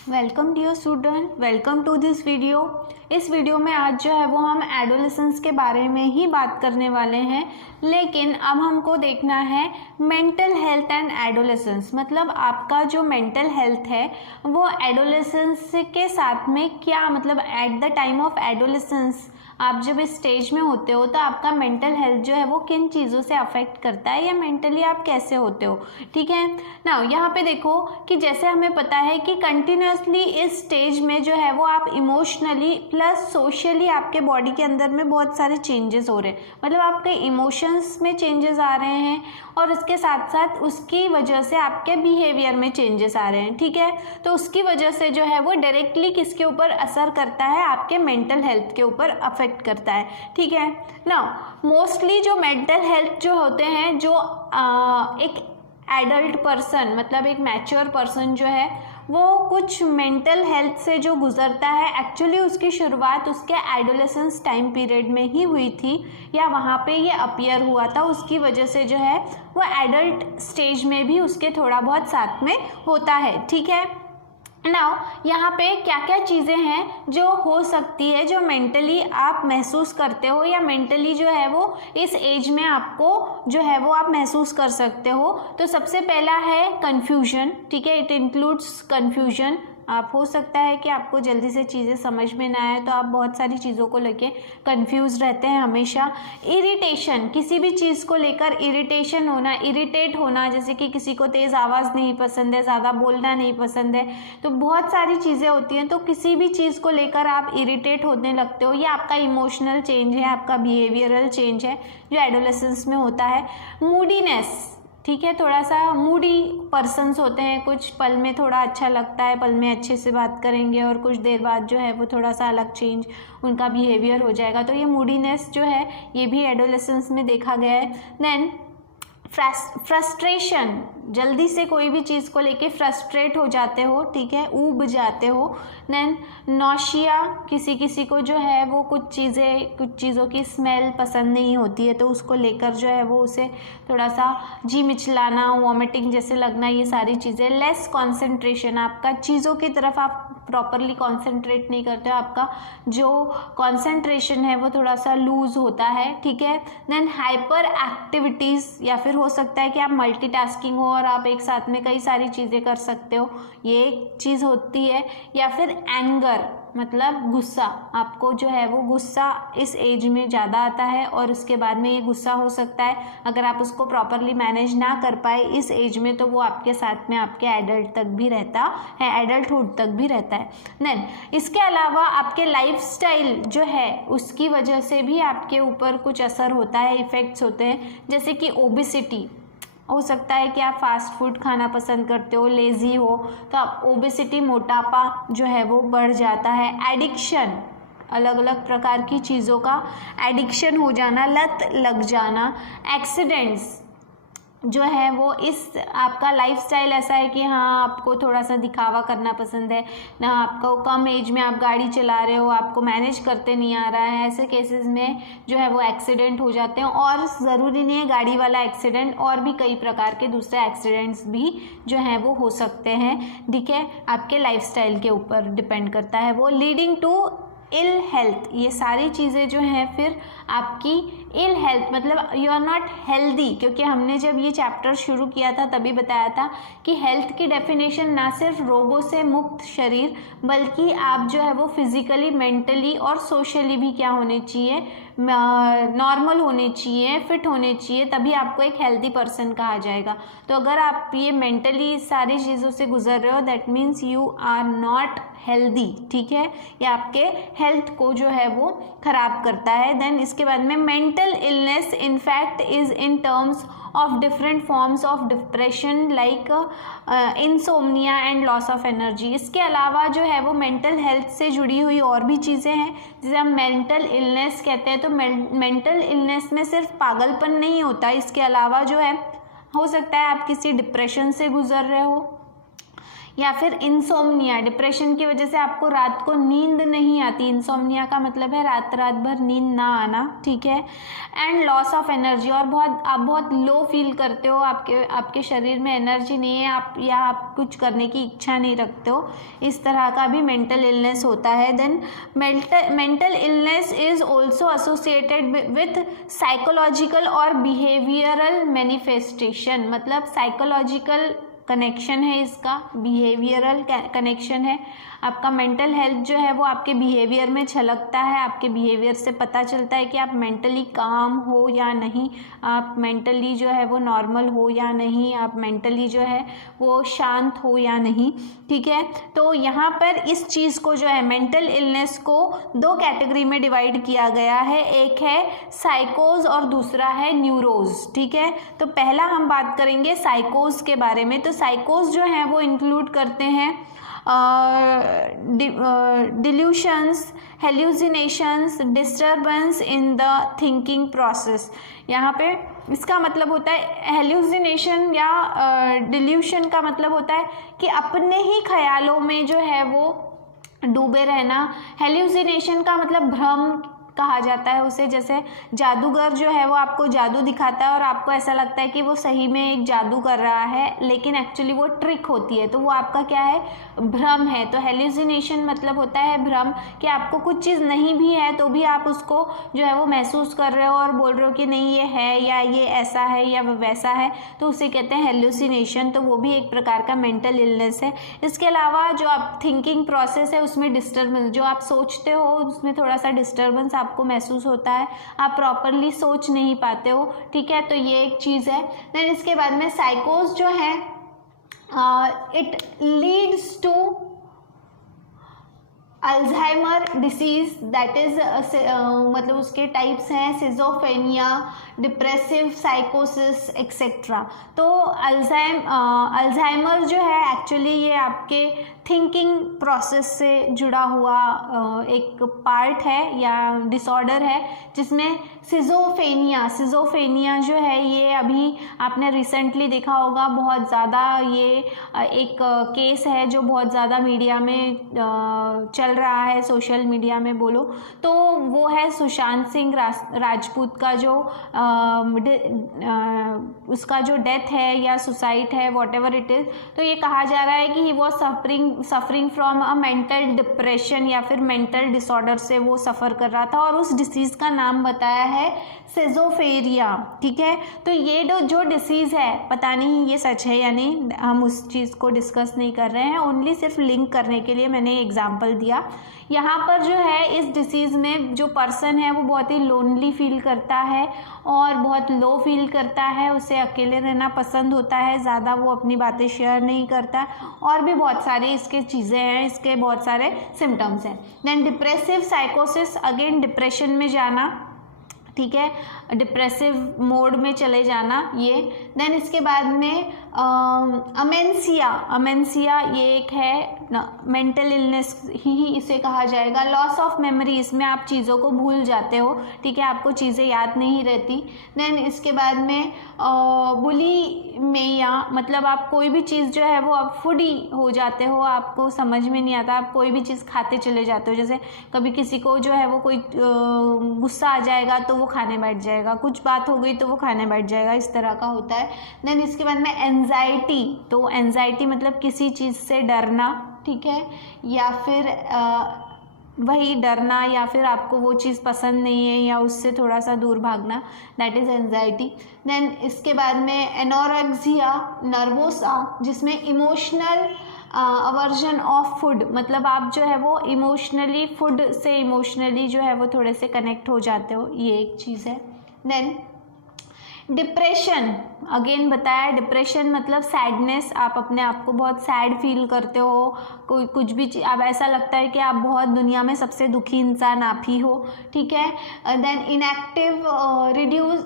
Welcome dear student, welcome to this video. इस video में आज जो है वो हम एडोलेसेंस के बारे में ही बात करने वाले हैं, लेकिन अब हमको देखना है मेंटल हेल्थ एंड एडोलेसेंस। मतलब आपका जो मेंटल हेल्थ है वो एडोलेसेंस के साथ में क्या, मतलब at the time of adolescence आप जब इस स्टेज में होते हो तो आपका मेंटल हेल्थ जो है वो किन चीज़ों से अफेक्ट करता है या मेंटली आप कैसे होते हो। ठीक है ना। यहाँ पे देखो कि जैसे हमें पता है कि कंटिन्यूसली इस स्टेज में जो है वो आप इमोशनली प्लस सोशली आपके बॉडी के अंदर में बहुत सारे चेंजेस हो रहे हैं। मतलब आपके इमोशंस में चेंजेस आ रहे हैं और इसके साथ साथ उसकी वजह से आपके बिहेवियर में चेंजेस आ रहे हैं। ठीक है, तो उसकी वजह से जो है वो डायरेक्टली किसके ऊपर असर करता है, आपके मेंटल हेल्थ के ऊपर अफेक्ट करता है। ठीक है ना। मोस्टली जो मेंटल हेल्थ जो होते हैं, जो एक एडल्ट पर्सन मतलब एक मैच्योर पर्सन जो है वो कुछ मेंटल हेल्थ से जो गुजरता है, एक्चुअली उसकी शुरुआत उसके एडोलेसेंस टाइम पीरियड में ही हुई थी या वहाँ पे ये अपीयर हुआ था। उसकी वजह से जो है वो एडल्ट स्टेज में भी उसके थोड़ा बहुत साथ में होता है। ठीक है नाउ, यहाँ पे क्या क्या चीज़ें हैं जो हो सकती है जो मेंटली आप महसूस करते हो या मेंटली जो है वो इस एज में आपको जो है वो आप महसूस कर सकते हो। तो सबसे पहला है कन्फ्यूजन। ठीक है, इट इंक्लूड्स कन्फ्यूजन। आप हो सकता है कि आपको जल्दी से चीज़ें समझ में ना आए तो आप बहुत सारी चीज़ों को लेके कंफ्यूज रहते हैं हमेशा। इरिटेशन, किसी भी चीज़ को लेकर इरिटेशन होना, इरिटेट होना, जैसे कि किसी को तेज़ आवाज़ नहीं पसंद है, ज़्यादा बोलना नहीं पसंद है, तो बहुत सारी चीज़ें होती हैं। तो किसी भी चीज़ को लेकर आप इरिटेट होने लगते हो, ये आपका इमोशनल चेंज है, आपका बिहेवियरल चेंज है जो एडोलेसेंस में होता है। मूडीनेस, ठीक है, थोड़ा सा मूडी पर्सन्स होते हैं, कुछ पल में थोड़ा अच्छा लगता है, पल में अच्छे से बात करेंगे और कुछ देर बाद जो है वो थोड़ा सा अलग चेंज उनका बिहेवियर हो जाएगा। तो ये मूडीनेस जो है ये भी एडोलेसेंस में देखा गया है। देन फ्रस्ट्रेशन, जल्दी से कोई भी चीज़ को लेके फ्रस्ट्रेट हो जाते हो, ठीक है, ऊब जाते हो। देन नौशिया, किसी किसी को जो है वो कुछ चीज़ों की स्मेल पसंद नहीं होती है तो उसको लेकर जो है वो उसे थोड़ा सा जी मिचलाना, वॉमिटिंग जैसे लगना, ये सारी चीज़ें। लेस कॉन्सेंट्रेशन, आपका चीज़ों की तरफ आप प्रॉपरली कॉन्सेंट्रेट नहीं करते हो, आपका जो कॉन्सेंट्रेशन है वो थोड़ा सा लूज होता है। ठीक है। देन हाइपर एक्टिविटीज़, या फिर हो सकता है कि आप मल्टीटास्किंग हो और आप एक साथ में कई सारी चीज़ें कर सकते हो, ये एक चीज़ होती है। या फिर एंगर, मतलब गुस्सा, आपको जो है वो गुस्सा इस एज में ज़्यादा आता है और उसके बाद में ये गुस्सा हो सकता है, अगर आप उसको प्रॉपरली मैनेज ना कर पाए इस एज में तो वो आपके साथ में आपके एडल्ट तक भी रहता है, एडल्टहुड तक भी रहता है। देन इसके अलावा आपके लाइफस्टाइल जो है उसकी वजह से भी आपके ऊपर कुछ असर होता है, इफ़ेक्ट्स होते हैं। जैसे कि ओबेसिटी, हो सकता है कि आप फास्ट फूड खाना पसंद करते हो, लेज़ी हो, तो आप ओबेसिटी, मोटापा जो है वो बढ़ जाता है। एडिक्शन, अलग अलग प्रकार की चीज़ों का एडिक्शन हो जाना, लत लग जाना। एक्सीडेंट्स जो है वो इस आपका लाइफस्टाइल ऐसा है कि हाँ आपको थोड़ा सा दिखावा करना पसंद है ना, आपको कम एज में आप गाड़ी चला रहे हो, आपको मैनेज करते नहीं आ रहा है, ऐसे केसेस में जो है वो एक्सीडेंट हो जाते हैं। और ज़रूरी नहीं है गाड़ी वाला एक्सीडेंट, और भी कई प्रकार के दूसरे एक्सीडेंट्स भी जो हैं वो हो सकते हैं। ठीक है, आपके लाइफस्टाइल के ऊपर डिपेंड करता है वो। लीडिंग टू इल हेल्थ, ये सारी चीज़ें जो हैं फिर आपकी इल हेल्थ, मतलब यू आर नॉट हेल्दी, क्योंकि हमने जब ये चैप्टर शुरू किया था तभी बताया था कि हेल्थ की डेफिनेशन ना सिर्फ रोगों से मुक्त शरीर, बल्कि आप जो है वो फिजिकली, मेंटली और सोशली भी क्या होने चाहिए, नॉर्मल होने चाहिए, फिट होने चाहिए, तभी आपको एक हेल्दी पर्सन कहा जाएगा। तो अगर आप ये मेंटली सारी चीज़ों से गुजर रहे हो, that means you are not healthy. ठीक है, ये आपके हेल्थ को जो है वो खराब करता है। देन इसके बाद में mental illness in fact is in terms of different forms of depression like insomnia and loss of energy। इसके अलावा जो है वो मेंटल हेल्थ से जुड़ी हुई और भी चीज़ें हैं जिसे हम मेंटल इलनेस कहते हैं। तो मेंटल इलनेस में सिर्फ पागलपन नहीं होता, इसके अलावा जो है हो सकता है आप किसी डिप्रेशन से गुजर रहे हो, या फिर इंसोम्निया, डिप्रेशन की वजह से आपको रात को नींद नहीं आती। इंसोम्निया का मतलब है रात भर नींद ना आना, ठीक है। एंड लॉस ऑफ एनर्जी, और आप बहुत लो फील करते हो, आपके शरीर में एनर्जी नहीं है, आप कुछ करने की इच्छा नहीं रखते हो, इस तरह का भी मेंटल इलनेस होता है। Then mental illness is also associated with psychological और बिहेवियरल मैनिफेस्टेशन, मतलब साइकोलॉजिकल कनेक्शन है इसका, बिहेवियरल कनेक्शन है। आपका मेंटल हेल्थ जो है वो आपके बिहेवियर में झलकता है, आपके बिहेवियर से पता चलता है कि आप मेंटली काम हो या नहीं, आप मेंटली जो है वो नॉर्मल हो या नहीं, आप मेंटली जो है वो शांत हो या नहीं, ठीक है। तो यहाँ पर इस चीज़ को जो है मेंटल इलनेस को 2 कैटेगरी में डिवाइड किया गया है, एक है साइकोज और दूसरा है न्यूरोज, ठीक है। तो पहला हम बात करेंगे साइकोज के बारे में। तो साइकोज जो है वो इंक्लूड करते हैं delusions, hallucinations, disturbance in the thinking process. यहाँ पे इसका मतलब होता है हेल्यूसिनेशन या डिल्यूशन का मतलब होता है कि अपने ही ख्यालों में जो है वो डूबे रहना। हेल्यूसिनेशन का मतलब भ्रम कहा जाता है उसे, जैसे जादूगर जो है वो आपको जादू दिखाता है और आपको ऐसा लगता है कि वो सही में एक जादू कर रहा है, लेकिन एक्चुअली वो ट्रिक होती है, तो वो आपका क्या है, भ्रम है। तो हेल्यूसिनेशन मतलब होता है भ्रम, कि आपको कुछ चीज़ नहीं भी है तो भी आप उसको जो है वो महसूस कर रहे हो और बोल रहे हो कि नहीं ये है या ये ऐसा है या वैसा है, तो उसे कहते हैं हेल्यूसिनेशन। तो वो भी एक प्रकार का मेंटल इलनेस है। इसके अलावा जो आप थिंकिंग प्रोसेस है उसमें डिस्टर्बेंस, जो आप सोचते हो उसमें थोड़ा सा डिस्टर्बेंस आपको महसूस होता है, आप प्रॉपरली सोच नहीं पाते हो, ठीक है। तो ये एक चीज़ है। देन इसके बाद में साइकोज जो है it leads to Alzheimer disease, that is मतलब उसके टाइप्स हैं सिजोफ्रेनिया, डिप्रेसिव साइकोसिस एक्सेट्रा। तो अल्जाइमर जो है एक्चुअली ये आपके थिंकिंग प्रोसेस से जुड़ा हुआ एक पार्ट है या डिसऑर्डर है, जिसमें सिजोफ्रेनिया जो है ये अभी आपने रिसेंटली देखा होगा, बहुत ज़्यादा ये एक केस है जो बहुत ज़्यादा मीडिया में चल रहा है, सोशल मीडिया में बोलो तो वो है सुशांत सिंह राजपूत का जो उसका जो डेथ है या सुसाइड है, वॉट एवर इट इज़। तो ये कहा जा रहा है कि he was suffering from a mental depression या फिर मेंटल डिसऑर्डर से वो सफ़र कर रहा था, और उस डिसीज़ का नाम बताया है सिजोफ्रेनिया, ठीक है। तो ये जो डिसीज़ है, पता नहीं ये सच है या नहीं, हम उस चीज़ को डिस्कस नहीं कर रहे हैं, ओनली सिर्फ लिंक करने के लिए मैंने एग्जांपल दिया। यहाँ पर जो है इस डिसीज़ में जो पर्सन है वो बहुत ही लोनली फील करता है और बहुत लो फील करता है, उसे अकेले रहना पसंद होता है, ज़्यादा वो अपनी बातें शेयर नहीं करता, और भी बहुत सारी इसके चीज़ें हैं, इसके बहुत सारे सिम्टम्स हैं। देन डिप्रेसिव साइकोसिस, अगेन डिप्रेशन में जाना, ठीक है, डिप्रेसिव मोड में चले जाना ये। देन इसके बाद में अमेंसिया ये एक है मेंटल इलनेस ही इसे कहा जाएगा। लॉस ऑफ मेमोरी, इसमें आप चीज़ों को भूल जाते हो, ठीक है, आपको चीज़ें याद नहीं रहती। देन इसके बाद में बुलिमिया, मतलब आप कोई भी चीज़ जो है वो आप फूडी हो जाते हो, आपको समझ में नहीं आता, आप कोई भी चीज़ खाते चले जाते हो। जैसे कभी किसी को जो है वो कोई गुस्सा आ जाएगा तो वो खाने बैठ जाएगा, कुछ बात हो गई तो वो खाने बैठ जाएगा, इस तरह का होता है। देन इसके बाद में एंजाइटी, तो एंजाइटी मतलब किसी चीज़ से डरना, ठीक है, या फिर वही डरना, या फिर आपको वो चीज़ पसंद नहीं है या उससे थोड़ा सा दूर भागना, दैट इज़ एंजाइटी। देन इसके बाद में एनोरेक्सिया नर्वोसा, जिसमें इमोशनल अवर्जन ऑफ फूड, मतलब आप जो है वो इमोशनली फूड से इमोशनली जो है वो थोड़े से कनेक्ट हो जाते हो, ये एक चीज़ है। देन डिप्रेशन, अगेन बताया, डिप्रेशन मतलब सैडनेस, आप अपने आप को बहुत सैड फील करते हो, कोई कुछ भी अब ऐसा लगता है कि आप बहुत दुनिया में सबसे दुखी इंसान आप ही हो, ठीक है। Then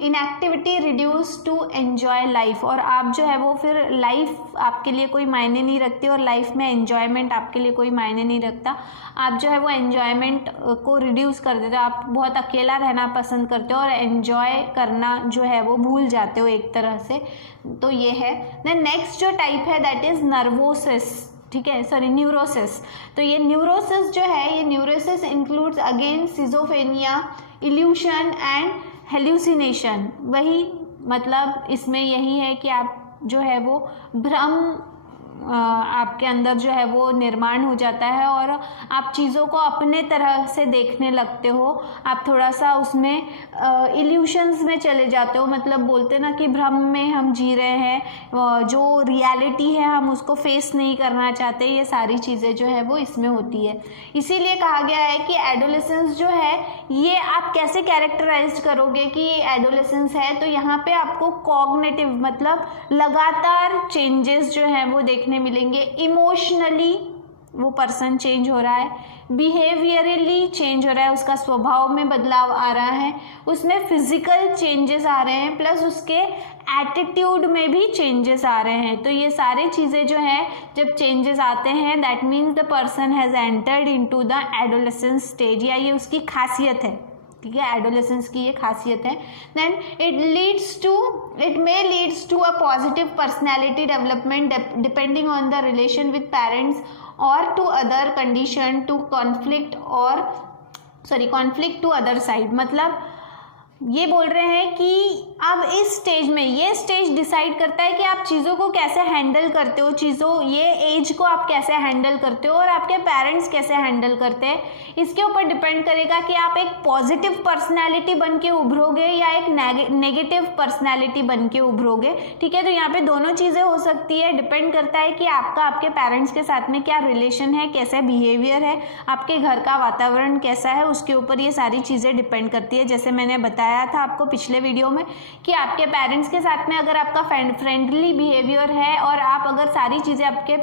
inactivity reduce to enjoy life, और आप जो है वो फिर लाइफ आपके लिए कोई मायने नहीं रखती, और लाइफ में एन्जॉयमेंट आपके लिए कोई मायने नहीं रखता, आप जो है वो एन्जॉयमेंट को रिड्यूस कर देते हो, आप बहुत अकेला रहना पसंद करते हो और एन्जॉय करना जो है वो भूल जाते हो एक तरह से, तो ये है। देन नेक्स्ट जो टाइप है दैट इज़ नर्वोसिस, ठीक है, सॉरी न्यूरोसिस। तो ये न्यूरोसिस जो है, ये neurosis includes again schizophrenia, evolution and hallucination. वही मतलब इसमें यही है कि आप जो है वो भ्रम आपके अंदर जो है वो निर्माण हो जाता है और आप चीज़ों को अपने तरह से देखने लगते हो। आप थोड़ा सा उसमें इल्यूशंस में चले जाते हो, मतलब बोलते ना कि भ्रम में हम जी रहे हैं, जो रियलिटी है हम उसको फेस नहीं करना चाहते। ये सारी चीज़ें जो है वो इसमें होती है। इसीलिए कहा गया है कि एडोलेसेंस जो है ये आप कैसे कैरेक्टराइज करोगे कि ये एडोलेसेंस है, तो यहाँ पे आपको कॉग्निटिव मतलब लगातार चेंजेस जो हैं वो देखने मिलेंगे। इमोशनली वो पर्सन चेंज हो रहा है, बिहेवियरली चेंज हो रहा है, उसका स्वभाव में बदलाव आ रहा है, उसमें फिजिकल चेंजेस आ रहे हैं, प्लस उसके एटीट्यूड में भी चेंजेस आ रहे हैं। तो ये सारी चीज़ें जो हैं जब चेंजेस आते हैं that means the person has entered into the adolescence stage, या ये उसकी खासियत है। ठीक है, एडोलेसेंस की ये खासियत है। Then it may leads to a positive personality development depending on the relation with parents और to other condition to conflict to other side. मतलब ये बोल रहे हैं कि अब इस स्टेज में ये स्टेज डिसाइड करता है कि आप चीज़ों को कैसे हैंडल करते हो, चीज़ों ये एज को आप कैसे हैंडल करते हो और आपके पेरेंट्स कैसे हैंडल करते हैं। इसके ऊपर डिपेंड करेगा कि आप एक पॉजिटिव पर्सनैलिटी बन के उभरोगे या एक नेगेटिव पर्सनैलिटी बन के उभरोगे। ठीक है, तो यहाँ पे दोनों चीज़ें हो सकती है। डिपेंड करता है कि आपका आपके पेरेंट्स के साथ में क्या रिलेशन है, कैसा बिहेवियर है, आपके घर का वातावरण कैसा है, उसके ऊपर ये सारी चीज़ें डिपेंड करती है। जैसे मैंने बताया था आपको पिछले वीडियो में कि आपके पेरेंट्स के साथ में अगर आपका फ्रेंडली बिहेवियर है और आप अगर सारी चीज़ें आपके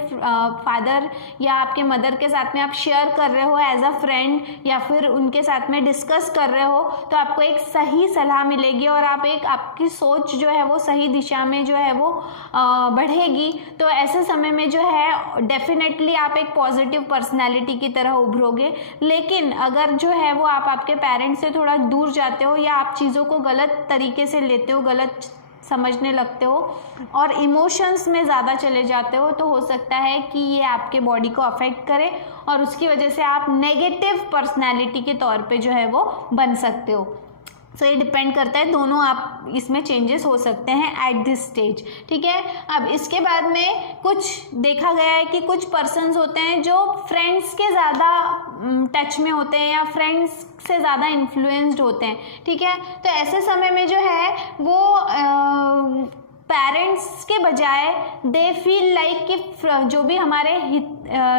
फादर या आपके मदर के साथ में आप शेयर कर रहे हो एज अ फ्रेंड या फिर उनके साथ में डिस्कस कर रहे हो, तो आपको एक सही सलाह मिलेगी और आपकी सोच जो है वो सही दिशा में जो है वो बढ़ेगी। तो ऐसे समय में जो है डेफिनेटली आप एक पॉजिटिव पर्सनैलिटी की तरह उभरोगे। लेकिन अगर जो है वो आप आपके पेरेंट्स से थोड़ा दूर जाते हो या आप चीज़ों को गलत तरीके से लेते हो, गलत समझने लगते हो और इमोशंस में ज़्यादा चले जाते हो, तो हो सकता है कि ये आपके बॉडी को अफेक्ट करे और उसकी वजह से आप नेगेटिव पर्सनैलिटी के तौर पे जो है वो बन सकते हो। सो ये डिपेंड करता है, दोनों आप इसमें चेंजेस हो सकते हैं एट दिस स्टेज। ठीक है, अब इसके बाद में कुछ देखा गया है कि कुछ पर्सन्स होते हैं जो फ्रेंड्स के ज़्यादा टच में होते हैं या फ्रेंड्स से ज़्यादा इन्फ्लुएंस्ड होते हैं। ठीक है, तो ऐसे समय में जो है वो पेरेंट्स के बजाय दे फील लाइक कि जो भी हमारे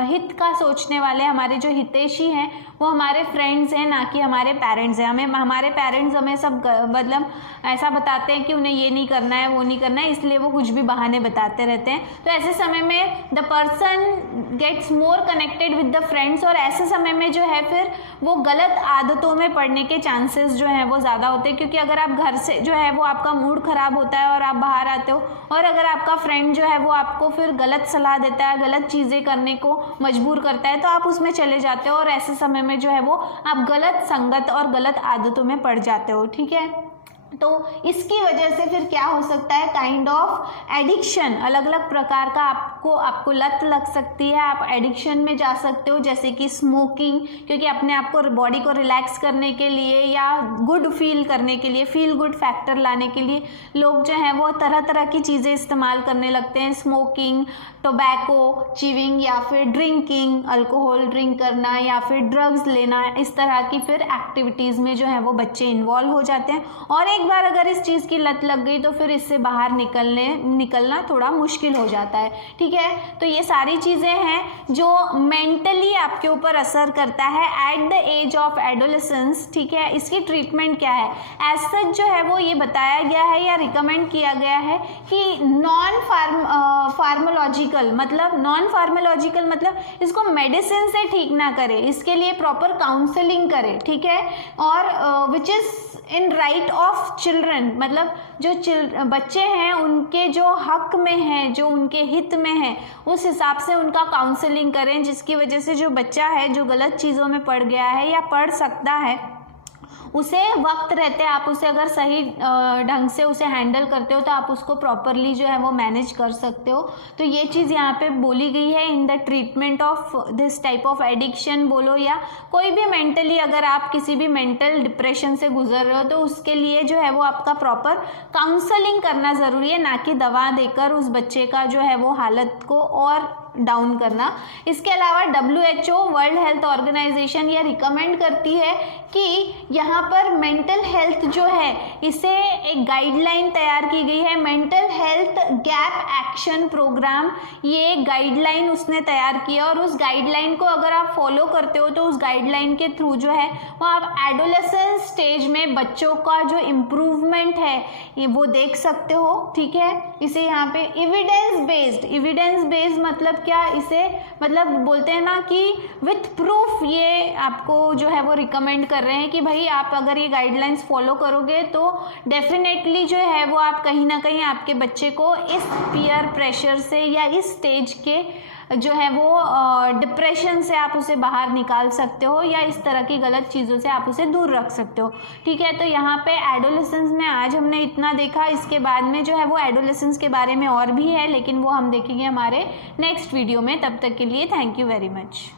हित का सोचने वाले हमारे जो हितैषी हैं वो हमारे फ्रेंड्स हैं, ना कि हमारे पेरेंट्स हैं। हमारे पेरेंट्स हमें सब मतलब ऐसा बताते हैं कि उन्हें ये नहीं करना है, वो नहीं करना है, इसलिए वो कुछ भी बहाने बताते रहते हैं। तो ऐसे समय में the person gets more connected with the friends और ऐसे समय में जो है फिर वो गलत आदतों में पड़ने के चांसेस जो हैं वो ज़्यादा होते हैं। क्योंकि अगर आप घर से जो है वो आपका मूड ख़राब होता है और आप बाहर आते हो और अगर आपका फ्रेंड जो है वो आपको फिर गलत सलाह देता है, गलत चीज़ें करने को मजबूर करता है, तो आप उसमें चले जाते हो और ऐसे समय में जो है वो आप गलत संगत और गलत आदतों में पड़ जाते हो। ठीक है, तो इसकी वजह से फिर क्या हो सकता है, काइंड ऑफ एडिक्शन, अलग अलग प्रकार का आपको लत लग सकती है, आप एडिक्शन में जा सकते हो। जैसे कि स्मोकिंग, क्योंकि अपने आप को बॉडी को रिलैक्स करने के लिए या गुड फील करने के लिए, फील गुड फैक्टर लाने के लिए लोग जो हैं वो तरह तरह की चीज़ें इस्तेमाल करने लगते हैं। स्मोकिंग, टोबैको च्यूइंग या फिर ड्रिंकिंग, अल्कोहल ड्रिंक करना या फिर ड्रग्स लेना, इस तरह की फिर एक्टिविटीज़ में जो है वो बच्चे इन्वॉल्व हो जाते हैं। और एक बार अगर इस चीज़ की लत लग गई तो फिर इससे बाहर निकलना थोड़ा मुश्किल हो जाता है। ठीक है, तो ये सारी चीज़ें हैं जो मेंटली आपके ऊपर असर करता है at the age of adolescence. ठीक है, इसकी ट्रीटमेंट क्या है, एज सच जो है वो ये बताया गया है या रिकमेंड किया गया है कि नॉन फार्मोलॉजिकल मतलब इसको मेडिसिन से ठीक ना करे, इसके लिए प्रॉपर काउंसलिंग करे। ठीक है, और which is in right of children, मतलब जो बच्चे हैं उनके जो हक में हैं, जो उनके हित में है, उस हिसाब से उनका काउंसलिंग करें, जिसकी वजह से जो बच्चा है जो गलत चीज़ों में पड़ गया है या पड़ सकता है उसे वक्त रहते आप उसे अगर सही ढंग से उसे हैंडल करते हो तो आप उसको प्रॉपरली जो है वो मैनेज कर सकते हो। तो ये चीज़ यहाँ पे बोली गई है in the treatment of this type of addiction बोलो या कोई भी मेंटली, अगर आप किसी भी मेंटल डिप्रेशन से गुजर रहे हो तो उसके लिए जो है वो आपका प्रॉपर काउंसलिंग करना ज़रूरी है, ना कि दवा देकर उस बच्चे का जो है वो हालत को और डाउन करना। इसके अलावा WHO वर्ल्ड हेल्थ ऑर्गेनाइजेशन ये रिकमेंड करती है कि यहाँ पर मेंटल हेल्थ जो है इसे एक गाइडलाइन तैयार की गई है, mental health gap action programme, ये गाइडलाइन उसने तैयार की है और उस गाइडलाइन को अगर आप फॉलो करते हो तो उस गाइडलाइन के थ्रू जो है वो आप एडोलेसेंस स्टेज में बच्चों का जो इम्प्रूवमेंट है ये वो देख सकते हो। ठीक है, इसे यहाँ पे एविडेंस बेस्ड मतलब क्या, इसे मतलब बोलते हैं ना कि विथ प्रूफ ये आपको जो है वो रिकमेंड कर रहे हैं कि भाई आप अगर ये गाइडलाइंस फॉलो करोगे तो डेफिनेटली जो है वो आप कहीं ना कहीं आपके बच्चे को इस पीयर प्रेशर से या इस स्टेज के जो है वो डिप्रेशन से आप उसे बाहर निकाल सकते हो या इस तरह की गलत चीज़ों से आप उसे दूर रख सकते हो। ठीक है, तो यहाँ पे एडोलेसेंस में आज हमने इतना देखा, इसके बाद में जो है वो एडोलेसेंस के बारे में और भी है लेकिन वो हम देखेंगे हमारे नेक्स्ट वीडियो में। तब तक के लिए थैंक यू वेरी मच।